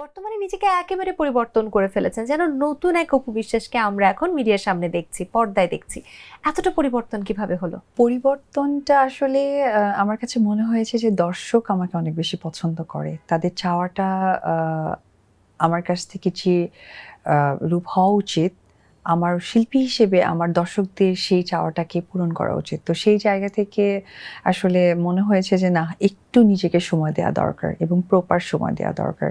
বর্তমানে নিজেকে একেবারে পরিবর্তন করে ফেলেছেন, যেন নতুন এক অপবিশ্বাসকে আমরা এখন মিডিয়ার সামনে দেখছি, পর্দায় দেখছি। এতটা পরিবর্তন কীভাবে হলো? পরিবর্তনটা আসলে আমার কাছে মনে হয়েছে যে দর্শক আমাকে অনেক বেশি পছন্দ করে। তাদের চাওয়াটা আমার কাছ থেকে যে রূপ হওয়া উচিত আমার শিল্পী হিসেবে আমার দর্শকদের সেই চাওয়াটাকে পূরণ করা উচিত। তো সেই জায়গা থেকে আসলে মনে হয়েছে যে, না, একটু নিজেকে সময় দেওয়া দরকার এবং প্রপার সময় দেওয়া দরকার।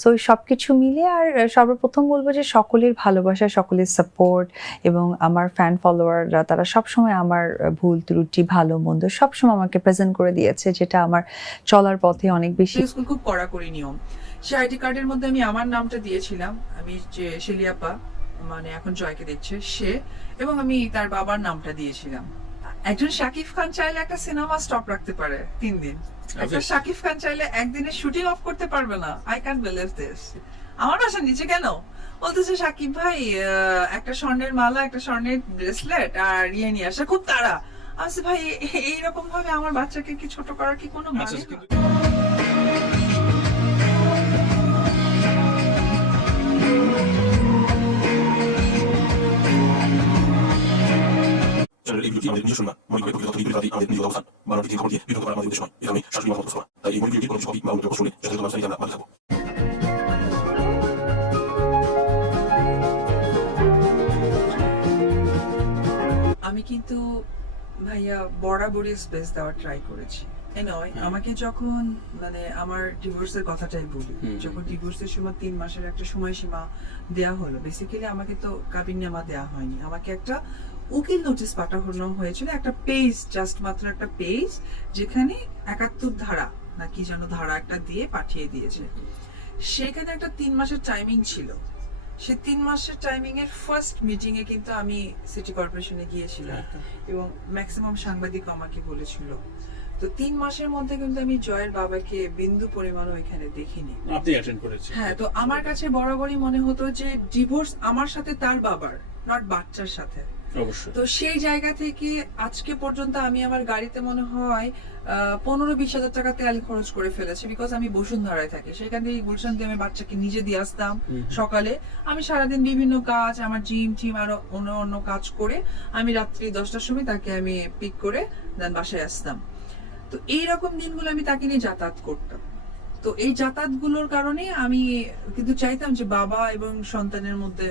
সো সব কিছু মিলে আর সর্বপ্রথম বলব যে, সকলের ভালোবাসা, সকলের সাপোর্ট এবং আমার ফ্যান ফলোয়াররা তারা সবসময় আমার ভুল, ত্রুটি, ভালো, মন্দ সবসময় আমাকে প্রেজেন্ট করে দিয়েছে, যেটা আমার চলার পথে অনেক বেশি খুব কড়াকড়ি নিয়ম। সে আইডি কার্ডের মধ্যে আমি আমার নামটা দিয়েছিলাম। আমি যে শেলিয়াপা মানে এখন জয়কে দেখছে সে এবং আমি তার বাবার নামটা দিয়েছিলাম। একজন শাকিব খান চাইলে একটা সিনেমা স্টপ রাখতে পারে তিন দিন। Okay. শাকিব খান চাইলে একদিনে শুটিং অফ করতে পারবে না। আই ক্যান বিলিভ দিস আমার বাসার নিচে কেন? বলতেছে শাকিব ভাই একটা স্বর্ণের মালা একটা স্বর্ণের ব্রেসলেট আর ইয়ে নিয়ে আসা খুব তাড়া। আমি ভাই এইরকম ভাবে আমার বাচ্চাকে কি ছোট করার কি কোনো আচ্ছা, মানে চ্যানেলের এই ভিডিওটি আমাদের নিজস্ব না মনে করে প্রকৃত ভিডিও আমাদের নিজের অবস্থান বানানোর ঠিক খবর দিয়ে ভিডিও করা আমাদের উদ্দেশ্য নয় এটা আমি সরাসরি মতামত উপস্থাপন তাই এই ভিডিওটি কোনো কিছু বা অন্য কৌশলে যথাযথ ব্যবস্থা আমরা বাধ্য থাকব আমি কিন্তু ভাইয়া বরাবরই স্পেস দেওয়ার ট্রাই করেছি এ নয়। আমাকে যখন মানে আমার ডিভোর্সের কথাটাই বলি। যখন ডিভোর্সের সময় তিন মাসের একটা সময়সীমা দেয়া হলো বেসিক্যালি আমাকে তো কাবিননামা দেয়া হয়নি আমাকে একটা উকিল নোটিশ পাঠানো হয়েছিল একটা পেজ জাস্ট মাত্র একটা পেজ যেখানে একাত্তর ধারা নাকি যেন ধারা একটা দিয়ে পাঠিয়ে দিয়েছে। সেখানে একটা তিন মাসের টাইমিং ছিল। সে তিন মাসের টাইমিং এর ফার্স্ট মিটিং এ কিন্তু আমি সিটি কর্পোরেশনে গিয়েছিলাম এবং ম্যাক্সিমাম সাংবাদিক আমাকে বলেছিল। তো তিন মাসের মধ্যে কিন্তু আমি জয়ের বাবাকে বিন্দু পরিমাণও এখানে দেখিনি। আপনি অ্যাটেন্ড করেছেন। হ্যাঁ তো আমার কাছে বরাবরই মনে হতো যে ডিভোর্স আমার সাথে তার বাবার নট বাচ্চার সাথে। তো সেই জায়গা থেকে আজকে পর্যন্ত আমি আমার গাড়িতে মনে হয় পনেরো বিশ হাজার টাকা তেল খরচ করে ফেলেছি বিকজ আমি বসুন্ধরায় থাকি। সেখান থেকে গুলশান দিয়ে আমি বাচ্চাকে নিজে দিয়ে আসতাম সকালে। আমি সারাদিন বিভিন্ন কাজ আমার জিম টিম আরও অন্য অন্য কাজ করে আমি রাত্রি দশটার সময় তাকে আমি পিক করে দেন বাসায় আসতাম। তো এইরকম দিনগুলো আমি তাকে নিয়ে যাতায়াত করতাম। তো এই যাতায়াতগুলোর কারণে আমি কিন্তু চাইতাম যে বাবা এবং সন্তানের মধ্যে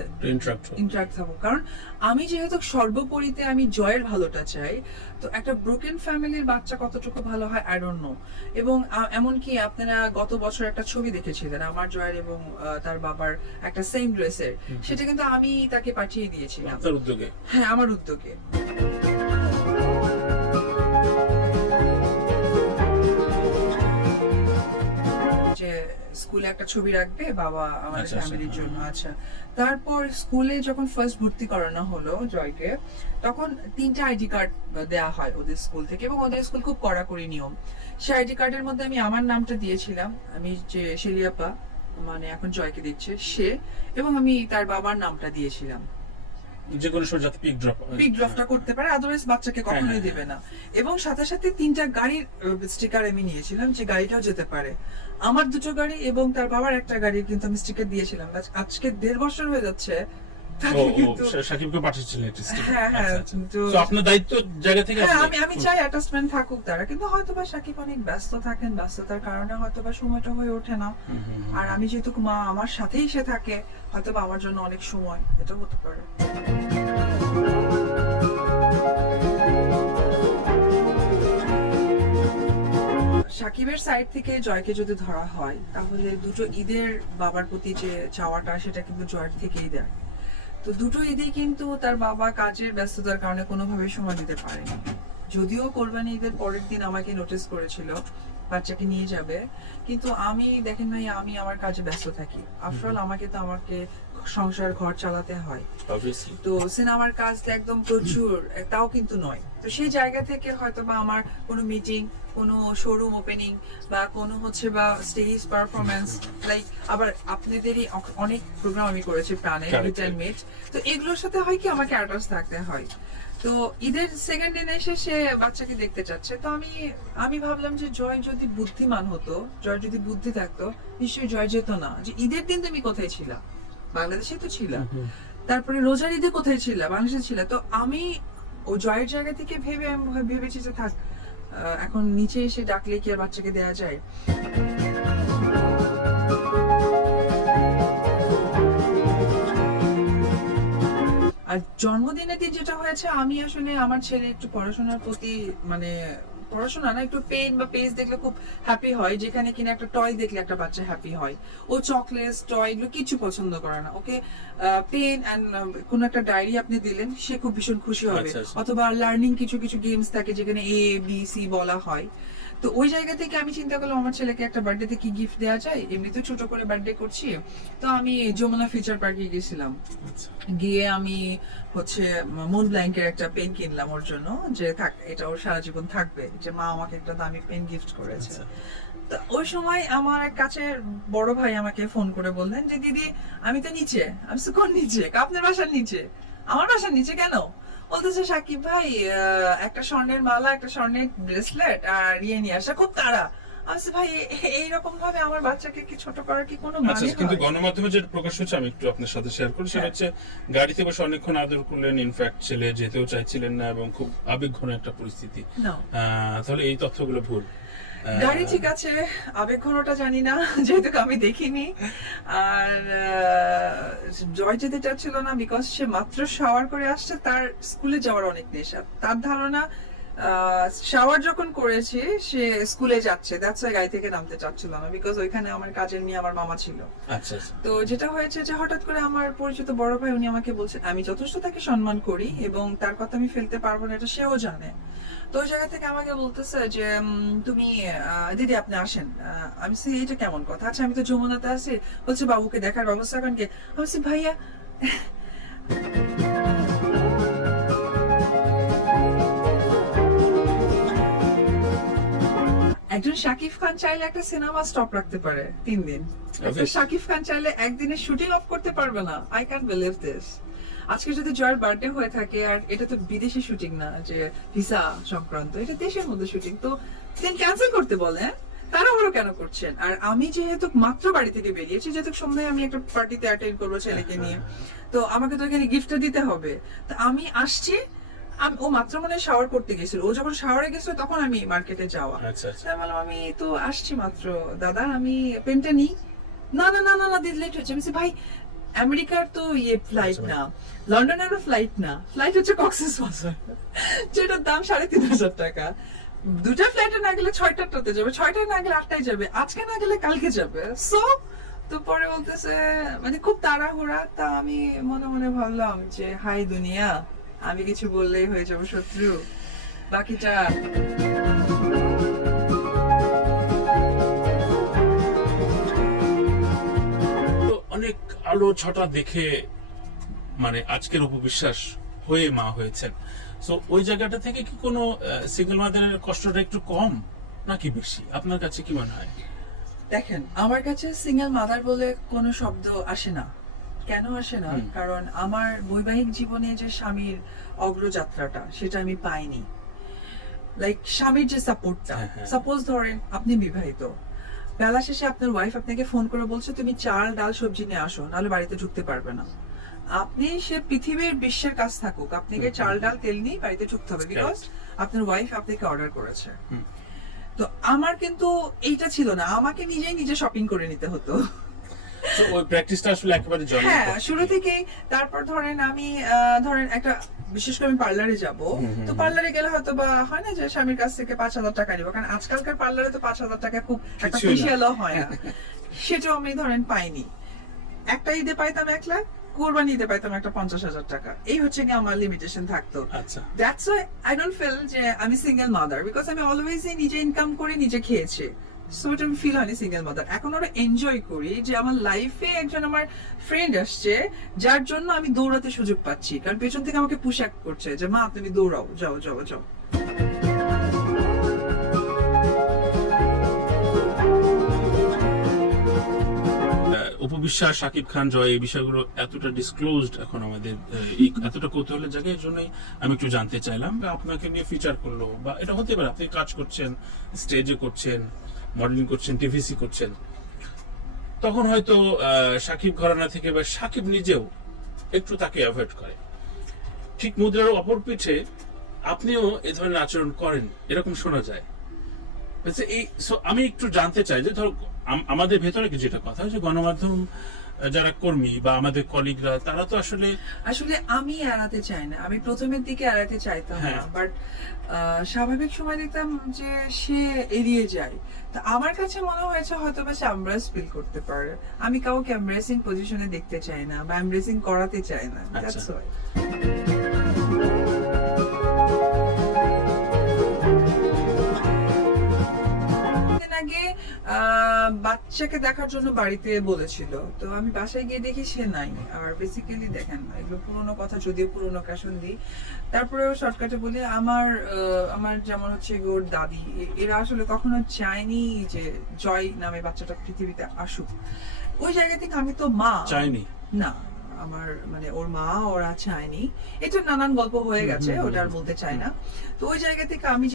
ইন্টারাক্ট থাকুক কারণ আমি যেহেতু সর্বোপরিতে আমি জয়ের ভালোটা চাই তো একটা ব্রোকেন ফ্যামিলির বাচ্চা কতটুকু ভালো হয় আই ডোন্ট নো এবং এমনকি আপনারা গত বছর একটা ছবি দেখেছিলেন আমার জয়ের এবং তার বাবার একটা সেম ড্রেসের সেটা কিন্তু আমি তাকে পাঠিয়ে দিয়েছিলাম। আপনার উদ্যোগে? হ্যাঁ আমার উদ্যোগে। স্কুলে একটা ছবি রাখবে বাবা আমাদের আচ্ছা, আচ্ছা, ফ্যামিলির। জন্য আচ্ছা। তারপর স্কুলে যখন ফার্স্ট ভর্তি করানো হলো জয়কে তখন তিনটা আইডি কার্ড দেওয়া হয় ওদের স্কুল থেকে এবং ওদের স্কুল খুব কড়াকড়ি নিয়ম। সেই আইডি কার্ডের মধ্যে আমি আমার নামটা দিয়েছিলাম আমি যে শেলিয়াপা মানে এখন জয়কে দিচ্ছে সে এবং আমি তার বাবার নামটা দিয়েছিলাম। যে কোনো সময় যাতে পিক ড্রপ পিক ড্রপটা করতে পারে আদারওয়াইজ বাচ্চাকে কখনোই হ্যাঁ, দেবে না। এবং সাথে সাথে তিনটা গাড়ির স্টিকার আমি নিয়েছিলাম যে গাড়িটাও যেতে পারে। আমার দুটো গাড়ি এবং তার বাবার একটা গাড়ি কিন্তু আমি স্টিকার দিয়েছিলাম। আজ- আজকে দেড় বছর হয়ে যাচ্ছে সাকিবকে পাঠিয়েছিলেন হ্যাঁ হ্যাঁ। কিন্তু তো আপনার দায়িত্ব জায়গা থেকে আমি আমি চাই অ্যাটাচমেন্ট থাকুক তারা কিন্তু হয়তো বা সাকিব অনেক ব্যস্ত থাকেন ব্যস্ততার কারণে হয়তো বা সময়টা হয়ে ওঠে না। হুম, হুম, হুম। আর আমি যেহেতু মা আমার সাথেই সে থাকে হয়তো বা আমার জন্য অনেক সময় এটা হতে পারে। সাকিবের সাইড থেকে জয়কে যদি ধরা হয় তাহলে দুটো ঈদের বাবার প্রতি যে চাওয়াটা সেটা কিন্তু জয়ের থেকেই দেয়। তো দুটো ঈদেই কিন্তু তার বাবা কাজের ব্যস্ততার কারণে কোনোভাবে সময় দিতে পারেনি। যদিও কোরবানি ঈদের পরের দিন আমাকে নোটিস করেছিল বাচ্চাকে নিয়ে যাবে। কিন্তু আমি দেখেন ভাই আমি আমার কাজে ব্যস্ত থাকি। আফটার আমাকে তো আমাকে সংসার ঘর চালাতে হয়. তো সিনেমার কাজটা একদম প্রচুর তাও কিন্তু নয়। তো সেই জায়গা থেকে হয়তো বা আমার কোনো মিটিং কোনো শোরুম ওপেনিং বা কোনো হচ্ছে বা স্টেজ পারফরমেন্স লাইক আবার আপনাদেরই অনেক প্রোগ্রাম আমি করেছি প্রাণে মিট তো এগুলোর সাথে হয় কি আমাকে অ্যাটাচ থাকতে হয়। তো ঈদের সেকেন্ড দিনে এসে সে বাচ্চাকে দেখতে চাচ্ছে। তো আমি আমি ভাবলাম যে জয় যদি বুদ্ধিমান হতো জয় যদি বুদ্ধি থাকতো নিশ্চয়ই জয় যেত না। যে ঈদের দিন তুমি কোথায় ছিলা? বাংলাদেশে তো ছিলা। তারপরে রোজার ঈদে কোথায় ছিল? বাংলাদেশে ছিল। তো আমি ও জয়ের জায়গা থেকে ভেবে আমি ভেবেছি যে থাক এখন নিচে এসে ডাকলে কি আর বাচ্চাকে দেয়া যায়? আর জন্মদিনের দিন যেটা হয়েছে, আমি আসলে আমার ছেলে একটু পড়াশোনার প্রতি মানে পড়াশোনা না একটু পেন বা পেজ দেখলে খুব হ্যাপি হয় যেখানে কিনা একটা টয় দেখলে একটা বাচ্চা হ্যাপি হয়। ও চকলেটস টয় এগুলো কিছু পছন্দ করে না। ওকে পেন অ্যান্ড কোনো একটা ডায়েরি আপনি দিলেন সে খুব ভীষণ খুশি হবে। আচ্ছা, আচ্ছা। অথবা লার্নিং কিছু কিছু গেমস থাকে যেখানে এ বি সি বলা হয়। তো ওই জায়গা থেকে আমি চিন্তা করলাম আমার ছেলেকে একটা বার্থডেতে কি গিফট দেওয়া যায়। এমনিতে ছোট করে বার্থডে করছি। তো আমি যমুনা ফিচার পার্কে গেছিলাম। আচ্ছা। গিয়ে আমি হচ্ছে মুন ব্ল্যাঙ্কের একটা পেন কিনলাম ওর জন্য যে থাক এটা ওর সারা জীবন থাকবে। যে মা আমাকে একটা দামি পেন গিফট করেছে। আচ্ছা। তো ওই সময় আমার এক কাছের বড় ভাই আমাকে ফোন করে বললেন যে দিদি আমি তো নিচে আমি বলছি, কোন নিচে? আপনার বাসার নিচে। আমার বাসার নিচে কেন? বলতেছে সাকিব ভাই একটা স্বর্ণের মালা একটা স্বর্ণের ব্রেসলেট আর ইয়ে নিয়ে আসা খুব তাড়া। ভাই এইরকম ভাবে আমার বাচ্চাকে কি ছোট করার কি কোনো আচ্ছা মানে কিন্তু গণমাধ্যমে যেটা প্রকাশ হচ্ছে আমি একটু আপনার সাথে শেয়ার করি সেটা হ্যাঁ। হচ্ছে গাড়িতে বসে অনেকক্ষণ আদর করলেন ইনফ্যাক্ট ছেলে যেতেও চাইছিলেন না এবং খুব আবেগঘন একটা পরিস্থিতি। আহ, তাহলে এই তথ্যগুলো ভুল। গাড়ি ঠিক আছে, আবেগ ঘনটা জানি না, যেহেতু আমি দেখিনি। আর জয় যেতে চাচ্ছিল না বিকজ সে মাত্র শাওয়ার করে আসছে, তার স্কুলে যাওয়ার অনেক নেশা। তার ধারণা শাওয়ার যখন করেছে সে স্কুলে যাচ্ছে। দ্যাটস গাড়ি থেকে নামতে চাচ্ছিল না বিকজ ওইখানে আমার কাজের মেয়ে আমার মামা ছিল। আচ্ছা আচ্ছা। তো যেটা হয়েছে যে হঠাৎ করে আমার পরিচিত বড় ভাই উনি আমাকে বলছেন আমি যথেষ্ট তাকে সম্মান করি এবং তার কথা আমি ফেলতে পারব না এটা সেও জানে। তো ওই জায়গা থেকে আমাকে বলতেছে যে তুমি দিদি আপনি আসেন। আহ, আমি বলছি, এটা কেমন কথা? আচ্ছা আমি তো যমুনাতে আছি। বলছে বাবুকে দেখার ব্যবস্থা করেন কি? আমি ভাইয়া একজন শাকিব খান চাইলে একটা সিনেমা স্টপ রাখতে পারে তিন দিন। Obviously. শাকিব খান চাইলে একদিনে শুটিং অফ করতে পারবে না। আই ক্যান বিলিভ দিস আজকে যদি জয়ের বার্থডে হয়ে থাকে আর এটা তো বিদেশি শুটিং না যে ভিসা সংক্রান্ত এটা দেশের মধ্যে শুটিং তো দেন ক্যান্সেল করতে বলেন তাড়াহুড়ো কেন করছেন? আর আমি যেহেতু মাত্র বাড়ি থেকে বেরিয়েছি যেহেতু সন্ধ্যায় আমি একটা পার্টিতে অ্যাটেন্ড করব ছেলেকে নিয়ে তো আমাকে তো এখানে গিফটটা দিতে হবে। তো আমি আসছি ও মাত্র মনে শাওয়ার করতে গেছিল। ও যখন শাওয়ারে গেছিল তখন আমি মার্কেটে যাওয়া। আচ্ছা আচ্ছা। বললাম আমি তো আসছি মাত্র দাদা আমি পেনটা নিই। না না না না না দিদি লেট হচ্ছে আমি ভাই আমেরিকার তো ইয়ে ফ্লাইট না। লন্ডনেরও ফ্লাইট না। ফ্লাইট হচ্ছে কক্সেস বাজার যেটার দাম সাড়ে তিন হাজার টাকা। দুটা ফ্লাইটে না গেলে ছয়টাতে যাবে ছয়টায় না গেলে আটটায় যাবে। আজকে না গেলে কালকে যাবে। সো তো পরে বলতেছে মানে খুব তাড়াহুড়া। তা আমি মনে মনে ভাবলাম যে হাই দুনিয়া। আমি কিছু বললেই হয়ে যাব শত্রু। বাকিটা তো অনেক আলো ছটা দেখে মানে আজকের উপবিশ্বাস হয়ে মা হয়েছেন। তো ওই জায়গাটা থেকে কি কোনো সিঙ্গেল মাদারের কষ্টটা একটু কম নাকি বেশি? আপনার কাছে কি মনে হয়? দেখেন আমার কাছে সিঙ্গেল মাদার বলে কোনো শব্দ আসে না। কেন আসে না? কারণ আমার বৈবাহিক জীবনে যে স্বামীর অগ্রযাত্রাটা সেটা আমি পাইনি। লাইক স্বামীর যে সাপোর্টটা হ্যাঁ, হ্যাঁ। সাপোজ ধরেন আপনি বিবাহিত। বেলা শেষে আপনার ওয়াইফ আপনাকে ফোন করে বলছে তুমি চাল ডাল সবজি নিয়ে আসো নাহলে বাড়িতে ঢুকতে পারবে না। আপনি সে পৃথিবীর বিশ্বের কাজ থাকুক আপনাকে চাল ডাল তেল নিয়ে বাড়িতে ঢুকতে হবে বিকজ আপনার ওয়াইফ আপনাকে অর্ডার করেছে। তো আমার কিন্তু এইটা ছিল না। আমাকে নিজেই নিজে শপিং করে নিতে হতো। তো ওই প্র্যাকটিসটা আসলে একেবারে জয়েন হ্যাঁ শুরু থেকেই। তারপর ধরেন আমি ধরেন একটা বিশেষ করে আমি পার্লারে যাব। তো পার্লারে গেলে হয়তো বা হয় না যে স্বামীর কাছ থেকে পাঁচ হাজার টাকা নিবো। কারণ আজকালকার পার্লারে তো পাঁচ হাজার টাকা খুব একটা ফেসিয়ালও হয় না। সেটাও আমি ধরেন পাইনি। একটা ঈদে পাইতাম এক লাখ কোরবানি ঈদে পাইতাম একটা পঞ্চাশ হাজার টাকা। এই হচ্ছে কি আমার লিমিটেশন থাকতো। That's why I don't feel যে আমি সিঙ্গেল মাদার বিকজ আমি অলওয়েজ নিজে ইনকাম করে নিজে খেয়েছি। সো এটা আমি ফিল হয়নি সিঙ্গেল মাদার এখন ওরা এনজয় করি যে আমার লাইফে একজন আমার ফ্রেন্ড আসছে, যার জন্য আমি দৌড়াতে সুযোগ পাচ্ছি। কারণ পেছন থেকে আমাকে পুশাক করছে যে, মা, তুমি দৌড়াও, যাও যাও যাও। উপবিশ্বাস শাকিব খান, জয়, এই বিষয়গুলো এতটা ডিসক্লোজড এখন আমাদের এতটা কৌতূহলের জায়গায় জন্যই আমি একটু জানতে চাইলাম আপনাকে নিয়ে ফিচার করল বা এটা হতে পারে, আপনি কাজ করছেন স্টেজে করছেন মডেলিং করছেন টিভিসি করছেন। তখন হয়তো সাকিব ঘরানা থেকে বা সাকিব নিজেও একটু তাকে অ্যাভয়েড করে। ঠিক মুদ্রার অপর পিঠে আপনিও এ ধরনের আচরণ করেন এরকম শোনা যায়। আচ্ছা, এই আমি একটু জানতে চাই যে ধর আমাদের ভেতরে যেটা কথা যে গণমাধ্যম যারা কর্মী বা আমাদের কলিগরা তারা তো আসলে আসলে আমি এড়াতে চাই না। আমি প্রথমের দিকে এড়াতে চাইতাম না। হ্যাঁ। বাট স্বাভাবিক সময় দেখতাম যে সে এড়িয়ে যায়। তা আমার কাছে মনে হয়েছে হয়তো বা সে আমরাস ফিল করতে পারে। আমি কাউকে এমব্রেসিং পজিশনে দেখতে চাই না বা এমব্রেসিং করাতে চাই না। আচ্ছা। দ্যাটস ওয়াই বাচ্চাকে দেখার জন্য বাড়িতে বলেছিল। তো আমি বাসায় গিয়ে দেখি সে নাই। আর বেসিক্যালি দেখেন এগুলো পুরোনো কথা যদিও পুরোনো কাশন দিই। তারপরে শর্টকাটে বলি আমার আমার যেমন হচ্ছে ওর দাদি এরা আসলে কখনো চায়নি যে জয় নামে বাচ্চাটা পৃথিবীতে আসুক। ওই জায়গা থেকে আমি তো মা। চাইনি না আমার মানে ওর মা ওরা চায়নি। এটা নানান গল্প হয়ে গেছে ওটা আর বলতে চাই না। তো ওই জায়গা থেকে আমি